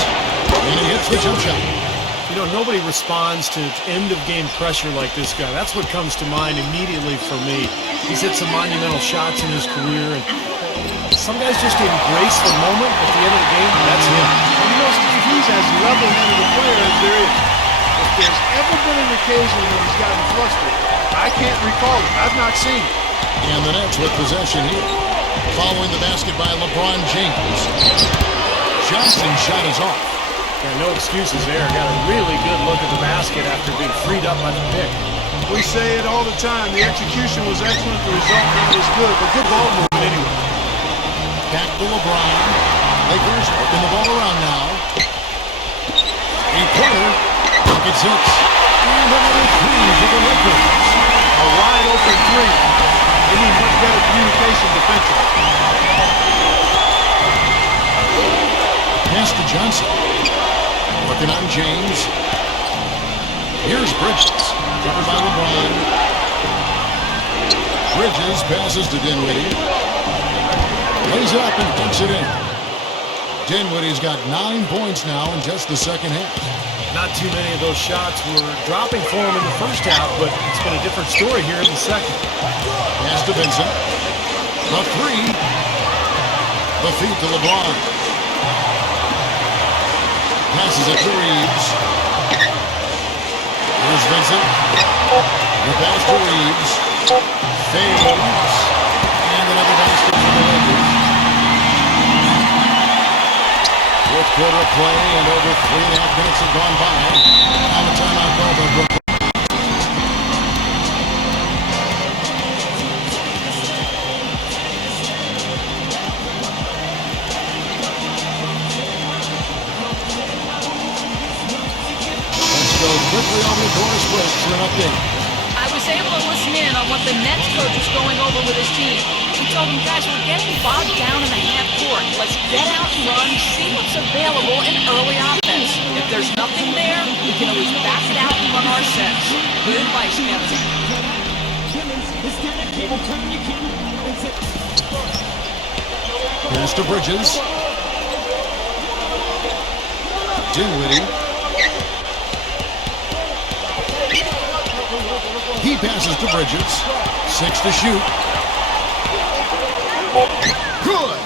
And he hits the jump shot. You know, nobody responds to end-of-game pressure like this guy. That's what comes to mind immediately for me. He's hit some monumental shots in his career, and some guys just embrace the moment at the end of the game. That's him. And you know, Steve, he's as level-headed a player as there is. If there's ever been an occasion when he's gotten flustered, I can't recall it. I've not seen it. And the Nets with possession here. Following the basket by LeBron James. Johnson shot is off. Yeah, no excuses there. Got a really good look at the basket after being freed up by the pick. We say it all the time. The execution was excellent. The result not as good, but good ball movement anyway. Back to LeBron. Lakers working the ball around now. Three-pointer. Buckets hits. And another three for the Lakers. A wide open three. They need much better communication defensively. Pass to Johnson. Working on James. Here's Bridges. Covered by LeBron. Bridges passes to Dinwiddie. Lays it up and dunks it in. Dinwiddie's got 9 points now in just the second half. Not too many of those shots were dropping for him in the first half, but it's been a different story here in the second. Pass to Vincent. The three. The feed to LeBron. Passes it to Reeves. Here's Vincent. The pass to Reeves. Fades. And another basket for the Lakers. Fourth quarter of play, and over 3.5 minutes have gone by. Now the timeout call by Brooklyn. Quickly over to Doris Burke for an update. I was able to listen in on what the Nets coach was going over with his team. He told them, guys, we're getting bogged down in the half court. Let's get out and run, see what's available in early offense. If there's nothing there, we can always back it out and run our sets. Good advice, Kevin. Pass to Bridges. Dinwiddie. He passes to Bridges. 6 to shoot. Good.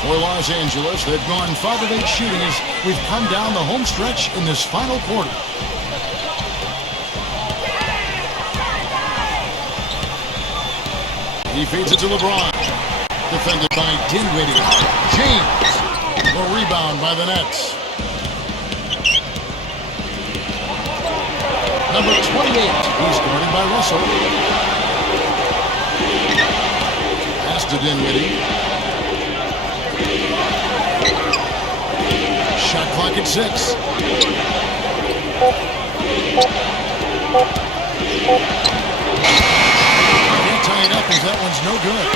For Los Angeles, they've gone 5 of 8 shooting as we've come down the home stretch in this final quarter. He feeds it to LeBron. Defended by Dinwiddie. James. A rebound by the Nets. Number 28. He's guarded by Russell. Pass to Dinwiddie. Shot clock at 6. Can't tie it up as that one's no good.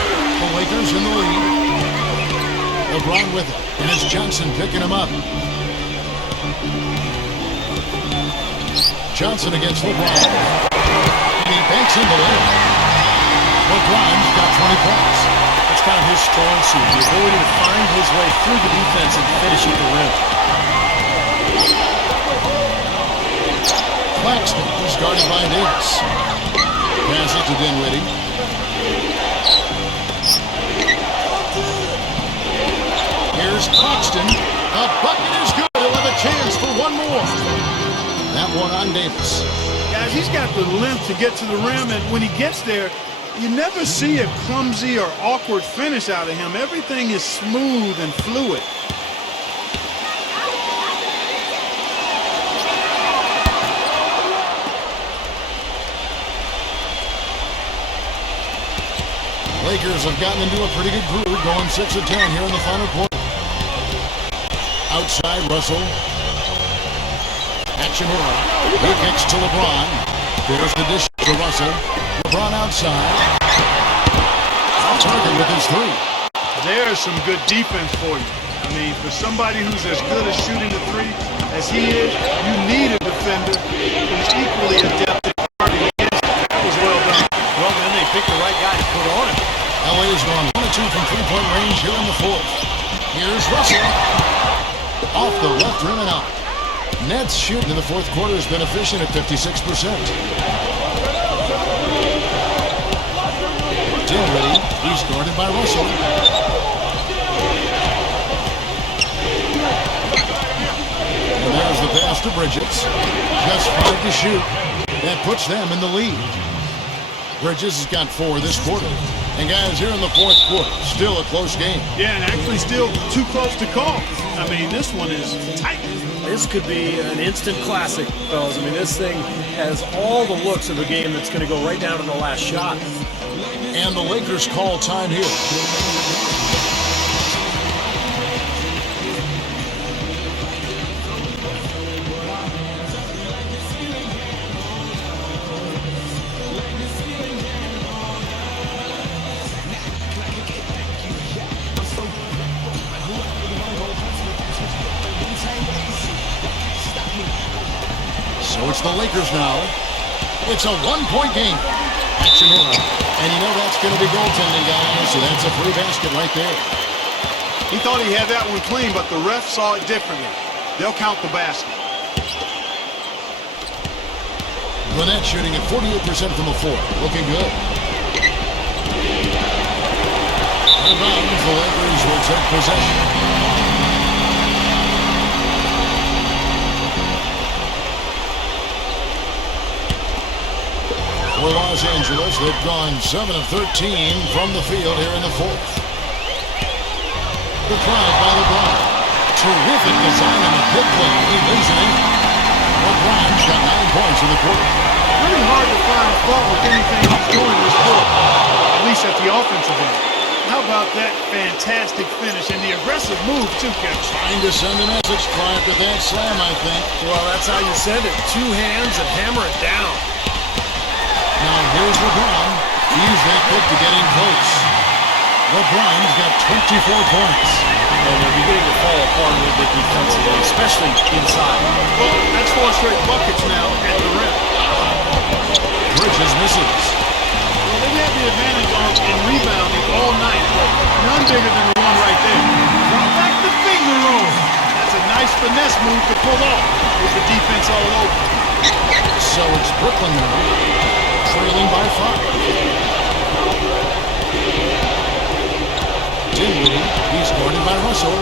The Lakers in the lead. LeBron with it. And it's Johnson picking him up. Johnson against LeBron. And he banks into it. LeBron's got 20 points. That's kind of his strong suit, the ability to find his way through the defense and finish at the rim. Claxton is guarded by Davis. Pass it to Dinwiddie. Here's Claxton. A bucket is good. He'll have a chance for one more. That one on Davis. Guys, he's got the length to get to the rim, and when he gets there, you never see a clumsy or awkward finish out of him. Everything is smooth and fluid. Lakers have gotten into a pretty good groove, going 6 of 10 here in the final quarter. Outside, Russell. Action around. He kicks to LeBron. There's the dish to Russell. LeBron outside. Off target with his 3. There's some good defense for you. I mean, for somebody who's as good at shooting the 3 as he is, you need a defender who's equally adept at guarding against him. That was well done. Well, then they picked the right guy to put on him. LA's gone 1 of 2 from three-point range here in the 4th. Here's Russell. Off the left rim and out. Nets shooting in the 4th quarter has been efficient at 56%. Dinwiddie, he's guarded by Russell. And there's the pass to Bridges. Just 5 to shoot. That puts them in the lead. Bridges has got 4 this quarter. And guys, here in the 4th quarter, still a close game. Yeah, and actually still too close to call. I mean, this one is tight. This could be an instant classic, fellas. I mean, this thing has all the looks of a game that's going to go right down to the last shot. And the Lakers call time here. So it's the Lakers now. It's a 1-point game. Action around. And you know that's going to be goaltending, guys. So that's a free basket right there. He thought he had that one clean, but the ref saw it differently. They'll count the basket. Lynette shooting at 48% from the floor. Looking good. Out of bounds, the Lakers will take possession. For Los Angeles, they've gone 7 of 13 from the field here in the 4th. The drive by LeBron. Terrific design on a big play. He lays it in. LeBron's got 9 points in the quarter. Really hard to find fault with anything he's doing this quarter, at least at the offensive end. How about that fantastic finish and the aggressive move, too, Kevin? Trying to send a message, Clark, with that slam, I think. Well, that's how you send it. 2 hands and hammer it down. Now here's LeBron. Use that pick to get in close. LeBron's got 24 points. And they're beginning to fall apart a little bit defensively, especially inside. Well, that's 4 straight buckets now at the rim. Bridges misses. Well, they've had the advantage in rebounding all night. None bigger than the one right there. Drop back the finger roll. That's a nice finesse move to pull off with the defense all over. So it's Brooklyn now, trailing by 5. Dinwiddie, he's guarded by Russell.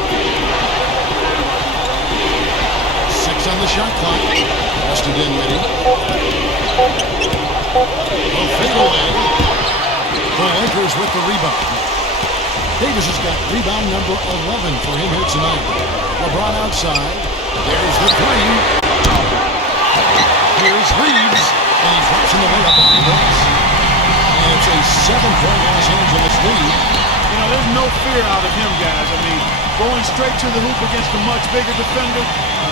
6 on the shot clock. Pass to Dinwiddie. A fadeaway. The Lakers with with the rebound. Davis has got rebound number 11 for him here tonight. LeBron outside. There's the three. Here's Reeves. And he drops in the layup on the glass. And it's a 7-point Los Angeles lead. You know, there's no fear out of him, guys. I mean, going straight to the hoop against a much bigger defender,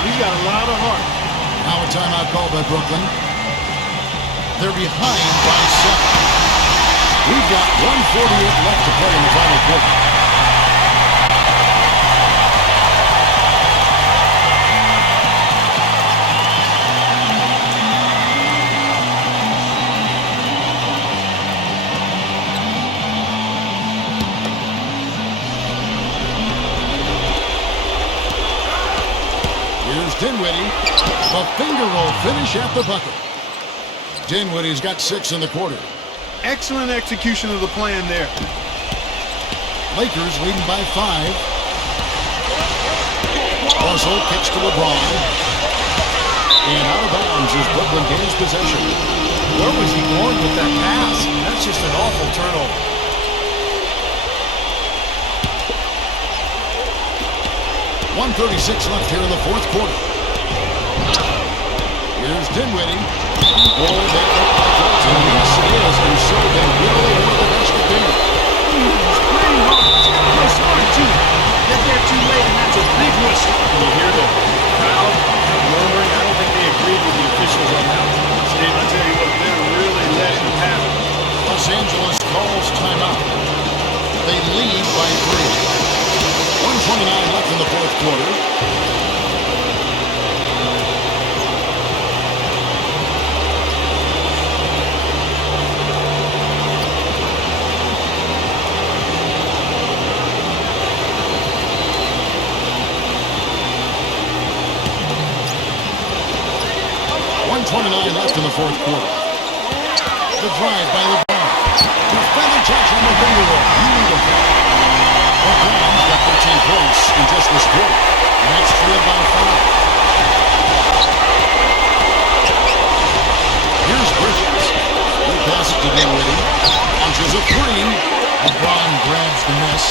he's got a lot of heart. Now a timeout call by Brooklyn. They're behind by 7. We've got 1:48 left to play in the final quarter. Here's Dinwiddie. The finger roll finish at the bucket. Dinwiddie's got 6 in the quarter. Excellent execution of the plan there. Lakers leading by 5. Russell kicks to LeBron. And out of bounds as Brooklyn gains possession. Where was he going with that pass? That's just an awful turnover. .136 left here in the fourth quarter. Here's Dinwiddie. Oh, they look like goals. And yes, it is. And so they really want the best to do. He's playing hard. They're smart, too. Get there too late, and that's a big whistle. Can you hear the crowd murmuring? I don't think they agreed with the officials on that one. Steve, I tell you what, they're really letting them have it. Los Angeles calls timeout. They lead by 3. 1:29 left in the fourth quarter. Left in the fourth quarter. The drive by LeBron. Defender touch on the finger roll. Beautiful. LeBron's got 13 points in just this quarter. That's 3 by 5. Here's Bridges. He passes to Dinwiddie. Launches a 3. LeBron grabs the miss.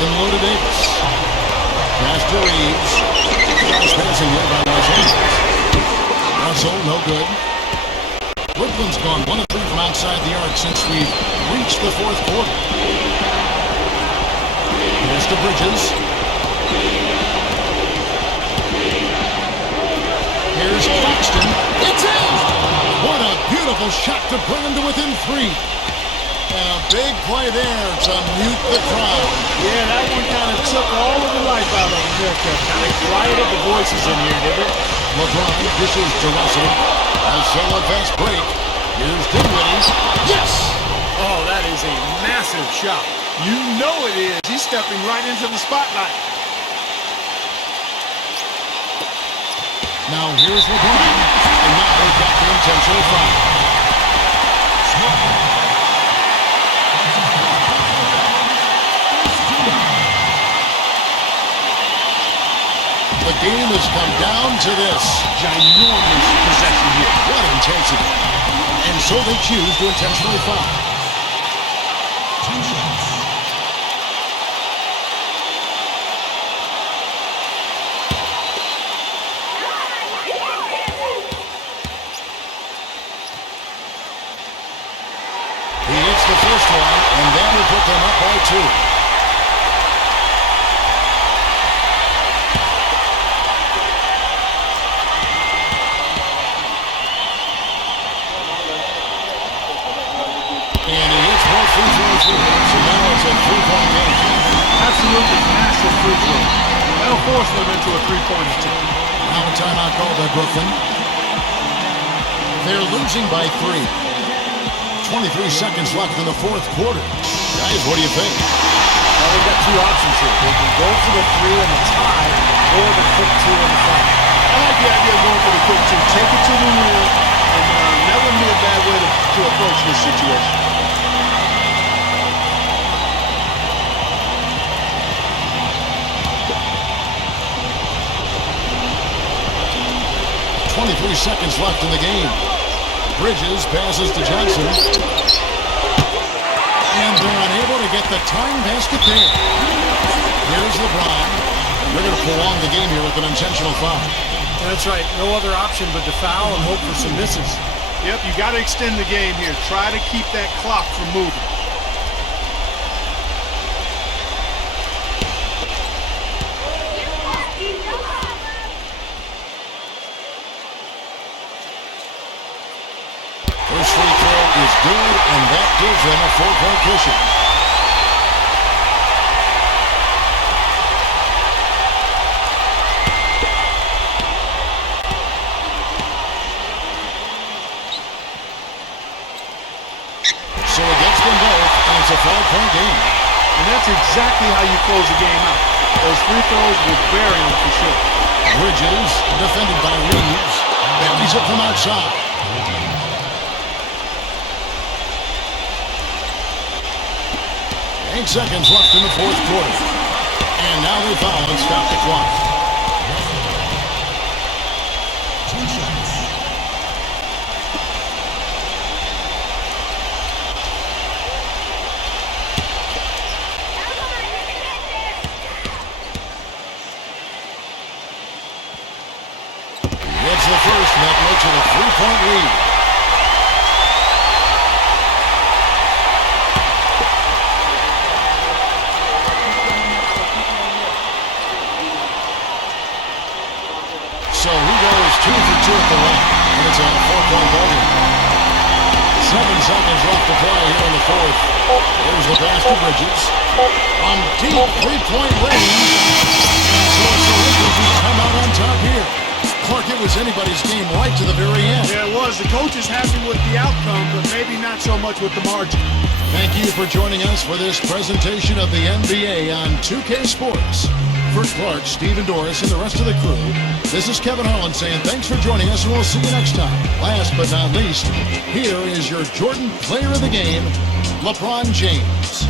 Then low to Davis. Pass to Reeves. Nice passing here by Los Angeles. Russell, no good. Brooklyn's gone 1 of 3 from outside the arc since we've reached the fourth quarter. Pass to Bridges. Here's Claxton. It's in! What a beautiful shot to bring him to within 3. And a big play there to mute the crowd. Yeah, that one kind of took all of the life out of America. Kind of quieted the voices in here, didn't it? LeBron dishes to Russell. Also a fast break. Here's Dinwiddie. Yes! Oh, that is a massive shot. You know it is. He's stepping right into the spotlight. Now here's LeBron. And now they've got the intentional foul. The game has come down to this. Ginormous possession here. What intensity. And so they choose to intentionally foul. He hits the first one, and that will put them up by 2. Free throws here, so now it's a 3-point game. Absolutely massive free throw. That'll force them into a 3-point attempt. Now a timeout call by Brooklyn. They're losing by 3. 23 seconds left in the fourth quarter. Guys, what do you think? Well, they've got 2 options here. They can go for the 3 and the tie, or the quick 2 and the foul. I like the idea of going for the quick 2. Take it to the rim, and that wouldn't be a bad way to approach this situation. 23 seconds left in the game. Bridges passes to Johnson. And they're unable to get the tying basket there. Here's LeBron. They're going to prolong the game here with an intentional foul. That's right. No other option but to foul and hope for some misses. Yep, you got to extend the game here. Try to keep that clock from moving. First free throw is good, and that gives them a 4-point cushion. So it gets them both, and it's a 5-point game. And that's exactly how you close the game out. Those free throws will bury them for sure. Bridges, defended by Reeves, bangs it from outside. Eight seconds left in the fourth quarter. And now they foul and stop the clock. Gets the first, and that makes it a 3-point lead. So he goes 2 for 2 at the line, and it's a 4-point ballgame. 7 seconds left to play here in the fourth. Here's the pass to Bridges. On deep 3-point range. And so it's the Lakers who come out on top here. Clark, it was anybody's game right to the very end. Yeah, it was. The coach is happy with the outcome, but maybe not so much with the margin. Thank you for joining us for this presentation of the NBA on 2K Sports. For Clark, Steve and Doris, and the rest of the crew, this is Kevin Harlan saying thanks for joining us, and we'll see you next time. Last but not least, here is your Jordan Player of the Game, LeBron James.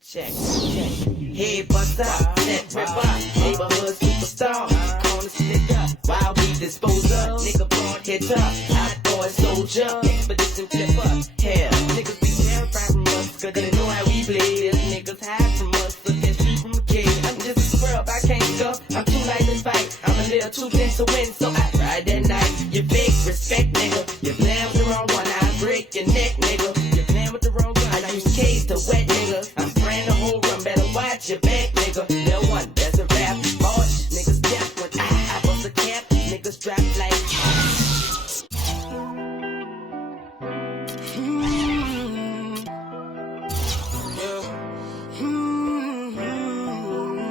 Check. Head buster, set ripper, neighborhood superstar, corner slicker, wild beat disposer, nigga broad hitter, hot boy soldier, expedition flipper. Hell, niggas be terrified from us, cause they know how we play. This niggas hide from us, so can't see from a kid. I'm just a scrub, I can't go, I'm too light to fight. I'm a little too tense to win, so I ride that night. You big respect, nigga. You playing with the wrong one, I break your neck, nigga. You playing with the wrong one, I use K's to wet, nigga. I'm spraying the whole run, better watch your back, nigga. Little one, that's a rap. March, niggas deaf when I bust a cap. Niggas drop like